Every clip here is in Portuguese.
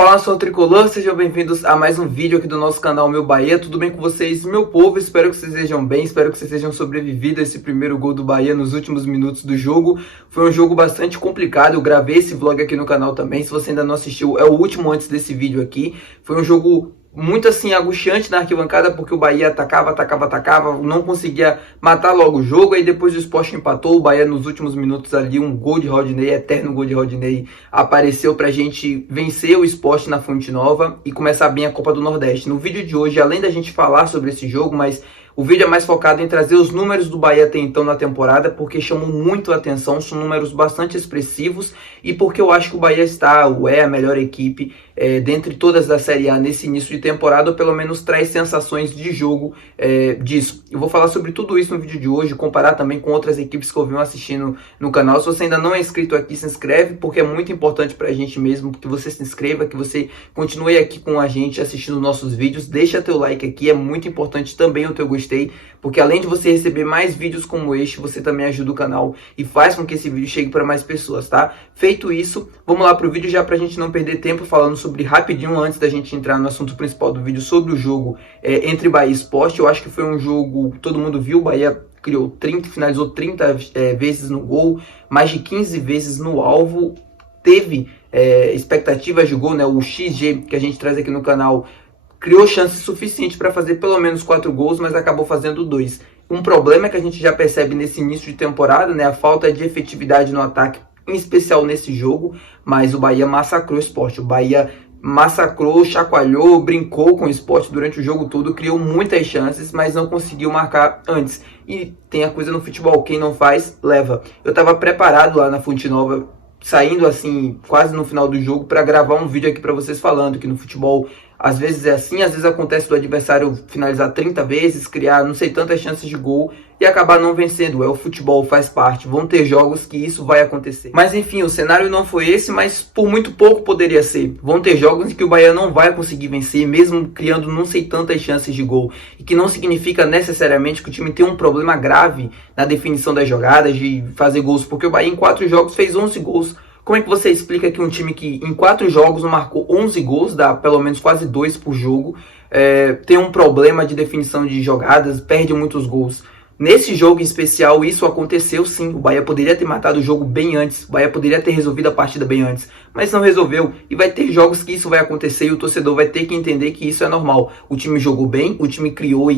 Fala, nação tricolor, sejam bem-vindos a mais um vídeo aqui do nosso canal Meu Bahia. Tudo bem com vocês, meu povo? Espero que vocês estejam bem, espero que vocês tenham sobrevivido a esse primeiro gol do Bahia nos últimos minutos do jogo. Foi um jogo bastante complicado, eu gravei esse vlog aqui no canal também. Se você ainda não assistiu, é o último antes desse vídeo aqui. Foi um jogo muito assim angustiante na arquibancada, porque o Bahia atacava, não conseguia matar logo o jogo. Aí depois o Sport empatou, o Bahia nos últimos minutos ali, um gol de Rodinei, eterno gol de Rodinei, apareceu pra gente vencer o Sport na Fonte Nova e começar bem a Copa do Nordeste. No vídeo de hoje, além da gente falar sobre esse jogo, mas o vídeo é mais focado em trazer os números do Bahia até então na temporada, porque chamam muito a atenção, são números bastante expressivos e porque eu acho que o Bahia está, ou é a melhor equipe dentre todas da Série A nesse início de temporada, ou pelo menos traz sensações de jogo disso. Eu vou falar sobre tudo isso no vídeo de hoje, comparar também com outras equipes que eu venho assistindo no canal. Se você ainda não é inscrito aqui, se inscreve, porque é muito importante pra gente mesmo que você se inscreva, que você continue aqui com a gente assistindo nossos vídeos. Deixa teu like aqui, é muito importante também o teu gostei, porque além de você receber mais vídeos como este, você também ajuda o canal e faz com que esse vídeo chegue para mais pessoas, tá? Feito isso, vamos lá pro vídeo já pra gente não perder tempo falando sobre rapidinho, antes da gente entrar no assunto principal do vídeo, sobre o jogo entre Bahia e Sport. Eu acho que foi um jogo que todo mundo viu, o Bahia finalizou 30 vezes no gol, mais de 15 vezes no alvo, teve expectativas de gol, né? O XG que a gente traz aqui no canal criou chances suficientes para fazer pelo menos 4 gols, mas acabou fazendo 2. Um problema que a gente já percebe nesse início de temporada, né, a falta de efetividade no ataque, em especial nesse jogo, mas o Bahia massacrou o Sport. O Bahia massacrou, chacoalhou, brincou com o Sport durante o jogo todo, criou muitas chances, mas não conseguiu marcar antes. E tem a coisa no futebol, quem não faz, leva. Eu estava preparado lá na Fonte Nova, saindo assim, quase no final do jogo, para gravar um vídeo aqui para vocês falando que no futebol às vezes é assim, às vezes acontece do adversário finalizar 30 vezes, criar não sei tantas chances de gol e acabar não vencendo. É o futebol, faz parte. Vão ter jogos que isso vai acontecer. Mas enfim, o cenário não foi esse, mas por muito pouco poderia ser. Vão ter jogos em que o Bahia não vai conseguir vencer, mesmo criando não sei tantas chances de gol. E que não significa necessariamente que o time tem um problema grave na definição das jogadas, de fazer gols, porque o Bahia em 4 jogos fez 11 gols. Como é que você explica que um time que em 4 jogos marcou 11 gols, dá pelo menos quase 2 por jogo, tem um problema de definição de jogadas, perde muitos gols? Nesse jogo em especial, isso aconteceu sim. O Bahia poderia ter matado o jogo bem antes, o Bahia poderia ter resolvido a partida bem antes, mas não resolveu. E vai ter jogos que isso vai acontecer e o torcedor vai ter que entender que isso é normal. O time jogou bem, o time criou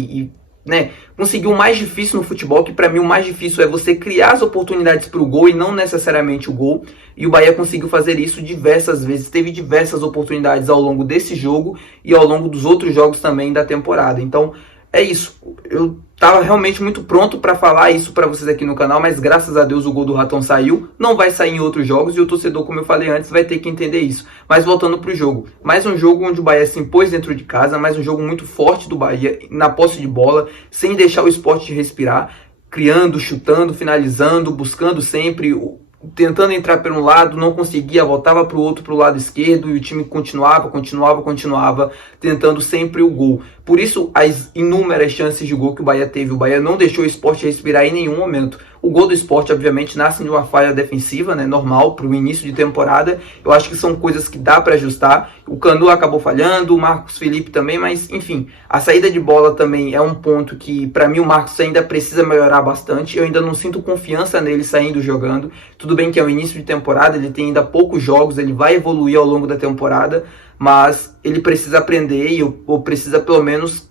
conseguiu o mais difícil no futebol, que para mim o mais difícil é você criar as oportunidades para o gol e não necessariamente o gol. E o Bahia conseguiu fazer isso diversas vezes, teve diversas oportunidades ao longo desse jogo e ao longo dos outros jogos também da temporada. Então é isso, eu estava realmente muito pronto para falar isso para vocês aqui no canal, mas graças a Deus o gol do Ratão saiu, não vai sair em outros jogos e o torcedor, como eu falei antes, vai ter que entender isso. Mas voltando para o jogo, mais um jogo onde o Bahia se impôs dentro de casa, mais um jogo muito forte do Bahia na posse de bola, sem deixar o Sport respirar, criando, chutando, finalizando, buscando sempre, tentando entrar por um lado, não conseguia, voltava para o outro, para o lado esquerdo, e o time continuava, tentando sempre o gol. Por isso, as inúmeras chances de gol que o Bahia teve, o Bahia não deixou o Sport respirar em nenhum momento. O gol do Sport, obviamente, nasce de uma falha defensiva, né, normal para o início de temporada. Eu acho que são coisas que dá para ajustar. O Canu acabou falhando, o Marcos Felipe também, mas enfim, a saída de bola também é um ponto que, para mim, o Marcos ainda precisa melhorar bastante. Eu ainda não sinto confiança nele saindo jogando. Tudo bem que é o início de temporada, ele tem ainda poucos jogos, ele vai evoluir ao longo da temporada, mas ele precisa aprender ou precisa pelo menos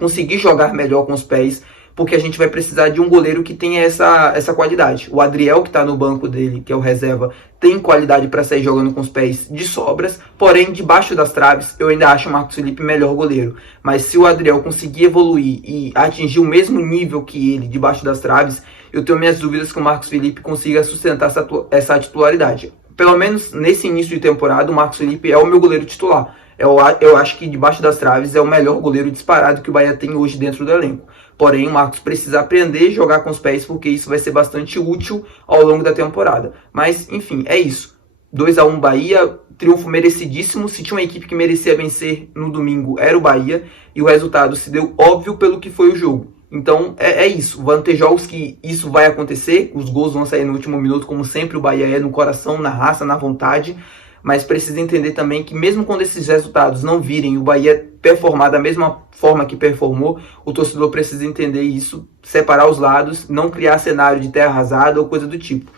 conseguir jogar melhor com os pés, porque a gente vai precisar de um goleiro que tenha essa qualidade. O Adriel, que está no banco dele, que é o reserva, tem qualidade para sair jogando com os pés de sobras, porém, debaixo das traves, eu ainda acho o Marcos Felipe melhor goleiro. Mas se o Adriel conseguir evoluir e atingir o mesmo nível que ele debaixo das traves, eu tenho minhas dúvidas que o Marcos Felipe consiga sustentar essa titularidade. Pelo menos nesse início de temporada, o Marcos Felipe é o meu goleiro titular. Eu acho que debaixo das traves é o melhor goleiro disparado que o Bahia tem hoje dentro do elenco. Porém, o Marcos precisa aprender a jogar com os pés, porque isso vai ser bastante útil ao longo da temporada. Mas, enfim, é isso. 2-1 Bahia, triunfo merecidíssimo. Se tinha uma equipe que merecia vencer no domingo, era o Bahia. E o resultado se deu óbvio pelo que foi o jogo. Então, é isso. Vão ter jogos que isso vai acontecer. Os gols vão sair no último minuto, como sempre o Bahia é, no coração, na raça, na vontade. mas precisa entender também que mesmo quando esses resultados não virem, o Bahia performar da mesma forma que performou, o torcedor precisa entender isso, separar os lados, não criar cenário de terra arrasada ou coisa do tipo.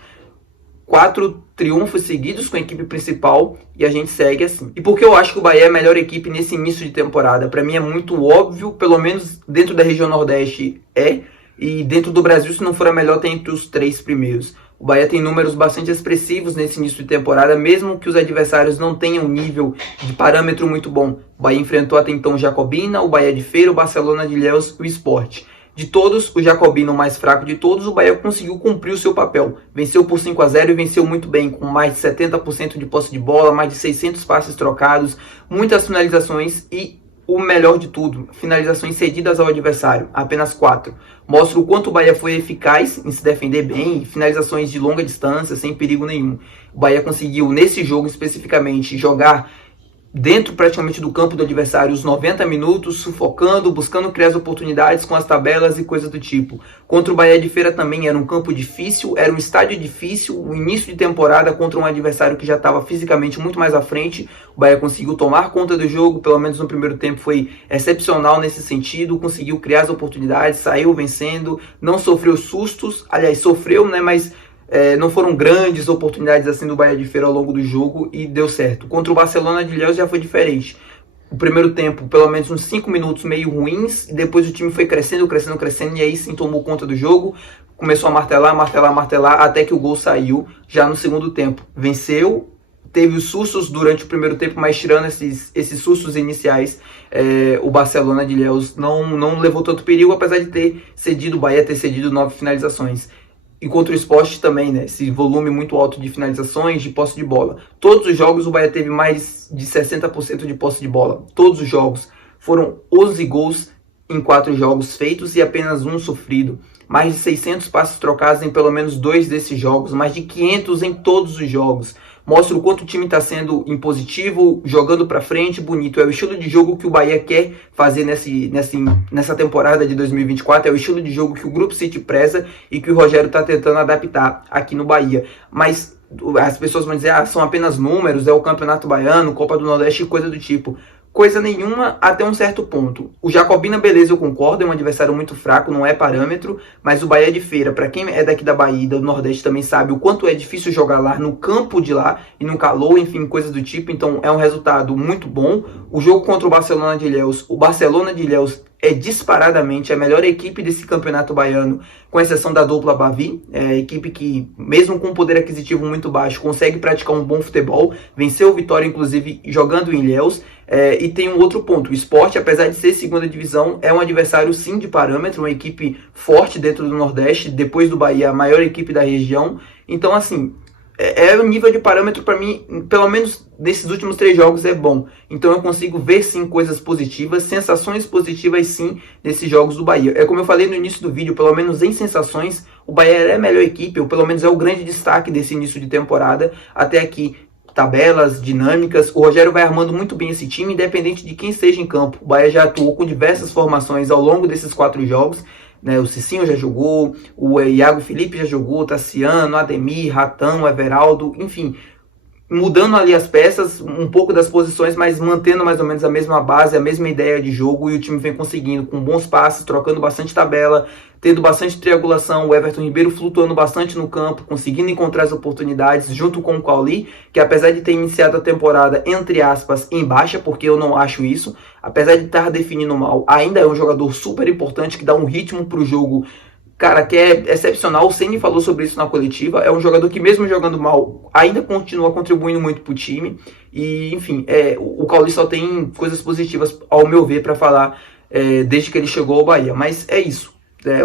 4 triunfos seguidos com a equipe principal e a gente segue assim. E por que eu acho que o Bahia é a melhor equipe nesse início de temporada? Para mim é muito óbvio, pelo menos dentro da região Nordeste e dentro do Brasil, se não for a melhor, tem entre os 3 primeiros. O Bahia tem números bastante expressivos nesse início de temporada, mesmo que os adversários não tenham um nível de parâmetro muito bom. O Bahia enfrentou até então o Jacobina, o Bahia de Feira, o Barcelona de Ilhéus e o Sport. De todos, o Jacobina, o mais fraco de todos, o Bahia conseguiu cumprir o seu papel. Venceu por 5-0 e venceu muito bem, com mais de 70% de posse de bola, mais de 600 passes trocados, muitas finalizações e, o melhor de tudo, finalizações cedidas ao adversário, apenas 4. Mostra o quanto o Bahia foi eficaz em se defender bem, finalizações de longa distância, sem perigo nenhum. O Bahia conseguiu, nesse jogo especificamente, jogar dentro praticamente do campo do adversário os 90 minutos, sufocando, buscando criar as oportunidades com as tabelas e coisas do tipo. Contra o Bahia de Feira também era um campo difícil, era um estádio difícil, o início de temporada contra um adversário que já estava fisicamente muito mais à frente. O Bahia conseguiu tomar conta do jogo, pelo menos no primeiro tempo foi excepcional nesse sentido, conseguiu criar as oportunidades, saiu vencendo, não sofreu sustos, aliás, sofreu, né, mas não foram grandes oportunidades assim do Bahia de Feira ao longo do jogo e deu certo. Contra o Barcelona de Ilhéus já foi diferente. O primeiro tempo, pelo menos uns 5 minutos meio ruins, e depois o time foi crescendo, e aí sim tomou conta do jogo, começou a martelar, até que o gol saiu já no segundo tempo. Venceu, teve os sustos durante o primeiro tempo, mas tirando esses sustos iniciais, o Barcelona de Ilhéus não levou tanto perigo, apesar de o Bahia ter cedido 9 finalizações. E contra o Sport também, né? Esse volume muito alto de finalizações, de posse de bola. Todos os jogos o Bahia teve mais de 60% de posse de bola. Todos os jogos. Foram 11 gols em 4 jogos feitos e apenas 1 sofrido. Mais de 600 passes trocados em pelo menos 2 desses jogos. Mais de 500 em todos os jogos. Mostra o quanto o time está sendo impositivo, jogando para frente, bonito. É o estilo de jogo que o Bahia quer fazer nessa temporada de 2024. É o estilo de jogo que o Grupo City preza e que o Rogério está tentando adaptar aqui no Bahia. Mas as pessoas vão dizer, são apenas números, é o Campeonato Baiano, Copa do Nordeste, coisa do tipo. Coisa nenhuma até um certo ponto. O Jacobina, beleza, eu concordo, é um adversário muito fraco, não é parâmetro, mas o Bahia de Feira, para quem é daqui da Bahia e do Nordeste também sabe o quanto é difícil jogar lá, no campo de lá e no calor, enfim, coisas do tipo, então é um resultado muito bom. O jogo contra o Barcelona de Ilhéus é disparadamente a melhor equipe desse campeonato baiano, com exceção da dupla Bavi, a equipe que, mesmo com um poder aquisitivo muito baixo, consegue praticar um bom futebol, venceu o Vitória, inclusive, jogando em Ilhéus. E tem um outro ponto, o Sport, apesar de ser segunda divisão, é um adversário sim de parâmetro, uma equipe forte dentro do Nordeste, depois do Bahia, a maior equipe da região. Então, assim, o nível de parâmetro para mim, pelo menos nesses últimos 3 jogos, é bom. Então eu consigo ver sim coisas positivas, sensações positivas sim nesses jogos do Bahia. É como eu falei no início do vídeo, pelo menos em sensações, o Bahia é a melhor equipe, ou pelo menos é o grande destaque desse início de temporada até aqui. Tabelas, dinâmicas, o Rogério vai armando muito bem esse time, independente de quem esteja em campo. O Bahia já atuou com diversas formações ao longo desses 4 jogos, né? O Cicinho já jogou, o Iago Felipe já jogou, o Tassiano, Ademir, Ratão, Everaldo, enfim, mudando ali as peças, um pouco das posições, mas mantendo mais ou menos a mesma base, a mesma ideia de jogo, e o time vem conseguindo, com bons passes, trocando bastante tabela, tendo bastante triangulação, o Everton Ribeiro flutuando bastante no campo, conseguindo encontrar as oportunidades, junto com o Cauli, que apesar de ter iniciado a temporada, entre aspas, em baixa, porque eu não acho isso, apesar de estar definindo mal, ainda é um jogador super importante, que dá um ritmo para o jogo, cara, que é excepcional. O Ceni falou sobre isso na coletiva. É um jogador que, mesmo jogando mal, ainda continua contribuindo muito pro time. E, enfim, o Cauli só tem coisas positivas, ao meu ver, para falar desde que ele chegou ao Bahia. Mas é isso.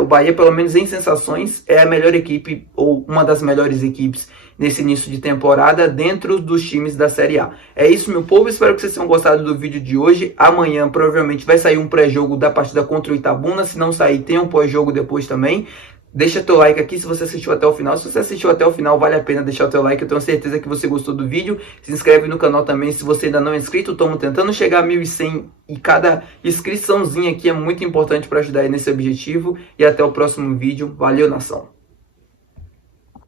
O Bahia, pelo menos em sensações, é a melhor equipe, ou uma das melhores equipes nesse início de temporada dentro dos times da Série A. É isso, meu povo, espero que vocês tenham gostado do vídeo de hoje. Amanhã provavelmente vai sair um pré-jogo da partida contra o Itabuna, se não sair tem um pós-jogo depois também. Deixa teu like aqui se você assistiu até o final. Se você assistiu até o final, vale a pena deixar o teu like. Eu tenho certeza que você gostou do vídeo. Se inscreve no canal também se você ainda não é inscrito. Estamos tentando chegar a 1.100 e cada inscriçãozinha aqui é muito importante para ajudar aí nesse objetivo. E até o próximo vídeo. Valeu, nação!